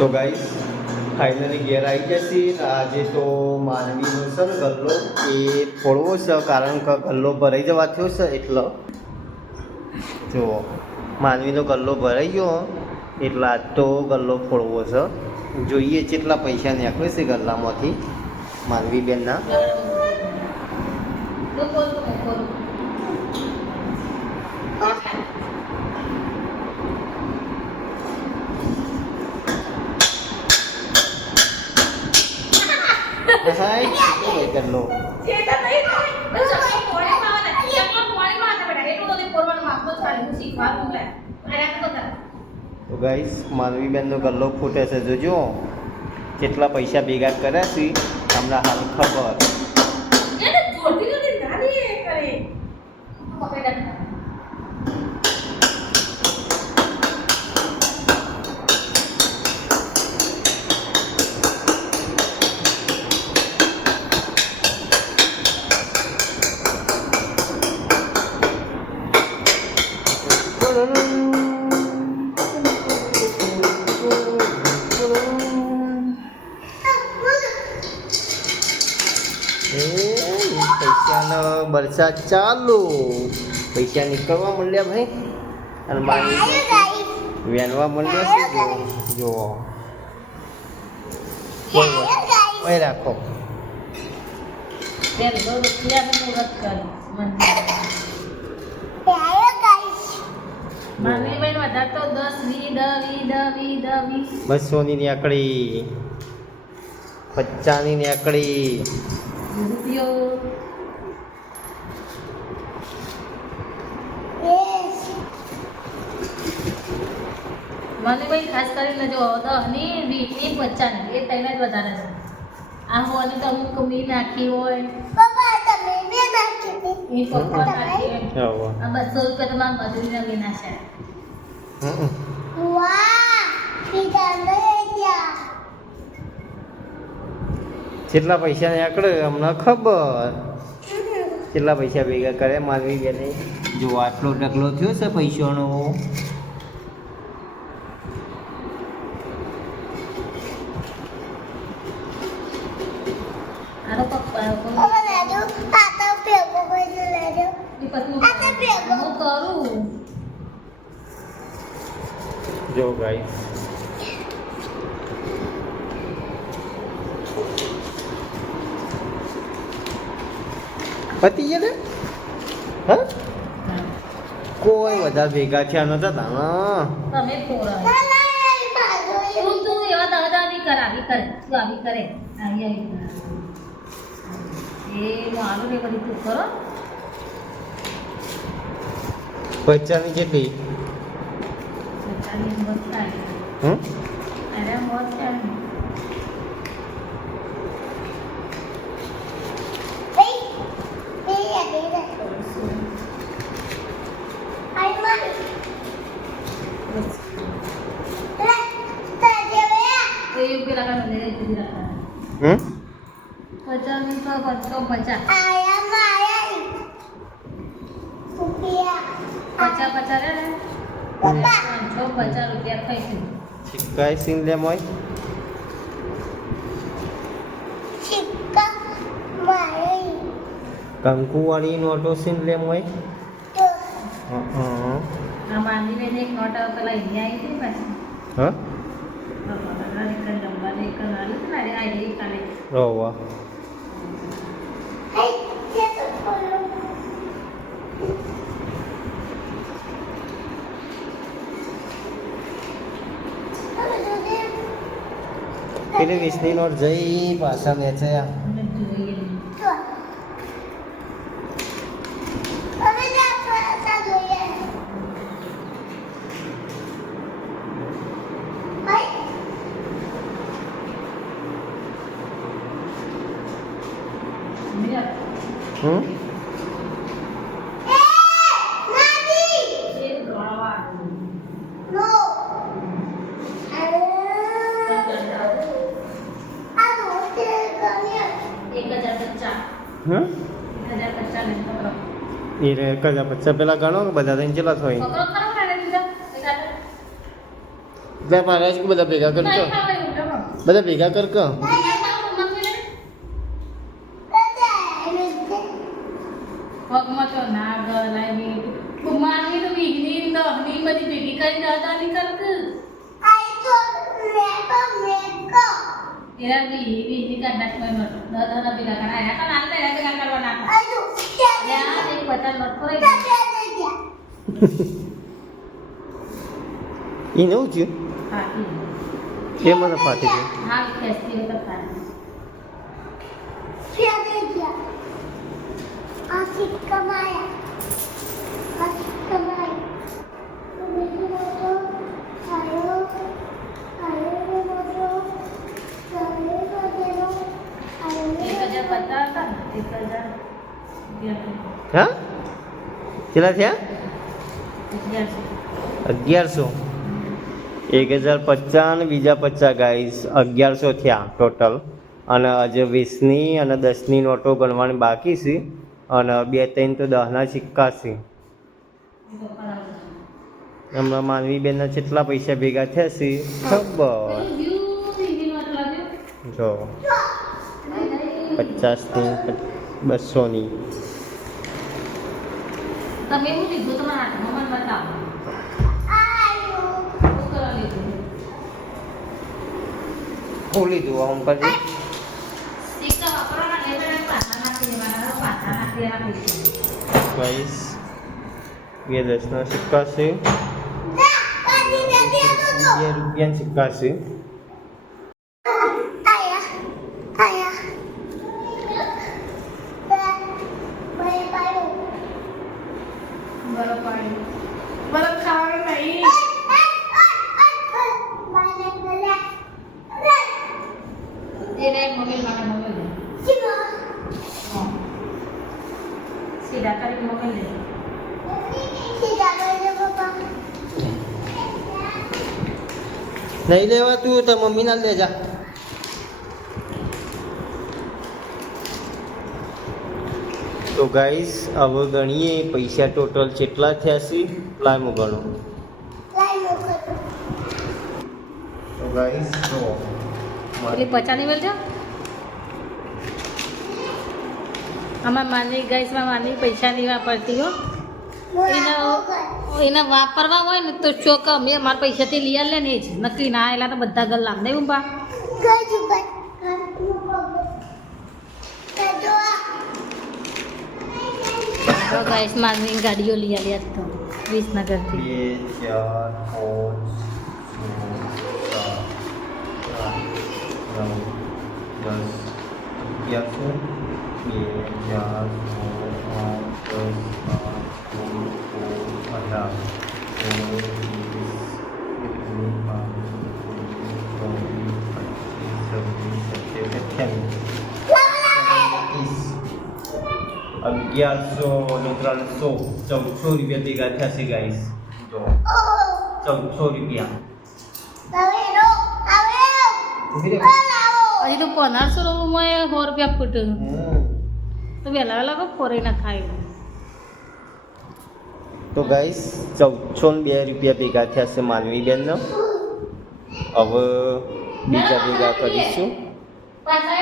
તો guys finally ઘેર આવી જશે. આજે તો માનવીનો છે ને ગલ્લો એ ફોડવો છે, કારણ કે ગલ્લો ભરાઈ જવા થયો છે. એટલે જુઓ માનવીનો ગલ્લો ભરાઈ ગયો એટલે આજ તો ગલ્લો ફોડવો છે. જોઈએ કેટલા પૈસા નીકળે છે ગલ્લામાંથી માનવી બેનના. ગલ્લો તો ગાઈસ માનવી બેનનો ગલ્લો ફૂટે છે. જોજો કેટલા પૈસા ભેગા કર્યા છે હમણાં હાલ ખબર. પૈસાનો વરસાદ ચાલુ, પૈસા નીકળવા માંડ્યા ભાઈ. અને માની વેનવા માંડ્યા છે. જુઓ ઓય રાખો. બસોની નીકળી, 50ની નીકળી. મનીભાઈ ખાસ કરીને જો 10 ની 20 ની 50 ની એ ત્રણ જ વધારે છે. આ હોવાની તો અમુક મી નાખી હોય. પપ્પા તમે મે નાખી હતી. એ પપ્પા નાખી. આ 200 રૂપિયા તમારા મજૂરીના વિના છે. વાહ પીતા ગયા. કેટલા પૈસા નીકળે હમણાં ખબર. કેટલા પૈસા ભેગા કરે માનવી બેને. જો આટલો ઢગલો થયો છે પૈસાનો. જો ગાઈસ પતી ગયા ને. હા કોઈ વધારે ભેગા થયા નતા તાના. તમે પોરા તું એવા દાદાની કરાવી કરે તું આવી કરે આવી એ મારું ને બધી તું કરો. 50ની કેટલી? 50ની મત થાય. અરે મોત છે. સિક્કા સિંગ લે મોય. કંકુ વાળી નોટો સિંગ લે મોય. હા રોવા પેલી 20ની નોટ જઈ પાછા મેચે. એ 1050 પેલા ગણો કે બધા થઈને કેટલા થાય? બે મારા કે બધા ભેગા કર નહીં ખાવ એવું જમો. બધા ભેગા કર કે નહીં ખાવ તો મમ્મીને. પગમાં તો ના ગલાય કુમારની તો વિઘ્ની તો અગ્નિ બધી ભેગી કરીને દાદાની કરક એરા વિઘ્ની કા નાખવા નતો દાદા ભેગા કરાયા કા નાલ તેરા ભેગા કરવા નાખો યાર એક પચાસ મત કરે એ નવું છે હા એ મને ફાટી ગયું હા ફેસ્ટિવલ તો થાય હા કેટલા થયા 1100 1050 અને બીજા 50 ગાઈસ 1100 થયા ટોટલ અને હજુ 20ની અને 10ની નોટો ગણવાની બાકી છે અને 2-3 તો 10ના સિક્કા છે હમણાં માનવીબેનના કેટલા પૈસા ભેગા થયા છે ખબર જો 50ની 200ની તમે એવું લીધું તમારા હાથમાં મને બતાવો શું કરવા લીધું ખોલી દઉં આમ કરજે સિક્કા વાપરવાના નહીં તો પાછા નાખી દેવાના પાછા નાખી દેવાના પૈસા ગાઈસ 10ના સિક્કા છે 2 રૂપિયાના સિક્કા છે બરફ પાણી બરફ ખાવાનું નહીં એને મમ્મી મારા મમ્મી લે સીધા કરી મમ્મી લે નહીં લેવા તું તો મમ્મી ના લે જા તો ગાઈસ હવે ગણીએ પૈસા ટોટલ કેટલા થયા છે લાઈમો ગણો તો ગાઈસ જો એટલે 50 ની બોલજો આમાં માની ગાઈસમાં માની પૈસા નહીં વાપરતી હો એને વાપરવા હોય ને તો ચોક અમે મારા પૈસાથી લઈ લે ને જ નક્કી ના એલા તો બધા ગલ્લા નહીં ઉભા તો ગાઈસ માની ગાડીઓ લઈ આવ્યા તો વિસનગરથી 1100 ને 300 1400 રૂપિયા ભેગા થયા છે ગાઈસ જો 1400 રૂપિયા હજી તો 1500 રૂપિયા 100 રૂપિયા ફૂટ તો વહેલા વહેલા ફોરી ના થાય તો ગાઈસ 1402 રૂપિયા ભેગા થયા છે માનવીબેનનો હવે બીજા ભેગા કરીશું પાછા